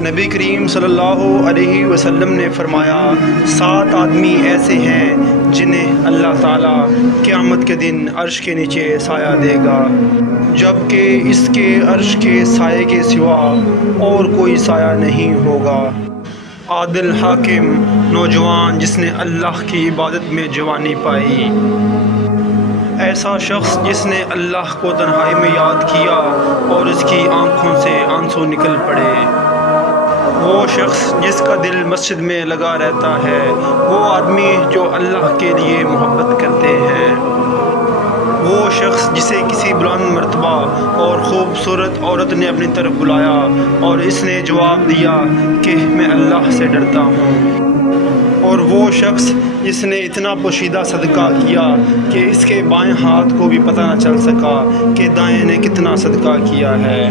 نبی کریم صلی اللہ علیہ وسلم نے فرمایا 7 آدمی ایسے ہیں جنہیں اللہ تعالیٰ قیامت کے دن عرش کے نیچے سایہ دے گا، جبکہ اس کے عرش کے سائے کے سوا اور کوئی سایہ نہیں ہوگا۔ عادل حاکم، نوجوان جس نے اللہ کی عبادت میں جوانی پائی، ایسا شخص جس نے اللہ کو تنہائی میں یاد کیا اور اس کی آنکھوں سے آنسو نکل پڑے، وہ شخص جس کا دل مسجد میں لگا رہتا ہے، وہ آدمی جو اللہ کے لیے محبت کرتے ہیں، وہ شخص جسے کسی بلند مرتبہ اور خوبصورت عورت نے اپنی طرف بلایا اور اس نے جواب دیا کہ میں اللہ سے ڈرتا ہوں، اور وہ شخص جس نے اتنا پوشیدہ صدقہ کیا کہ اس کے بائیں ہاتھ کو بھی پتہ نہ چل سکا کہ دائیں نے کتنا صدقہ کیا ہے۔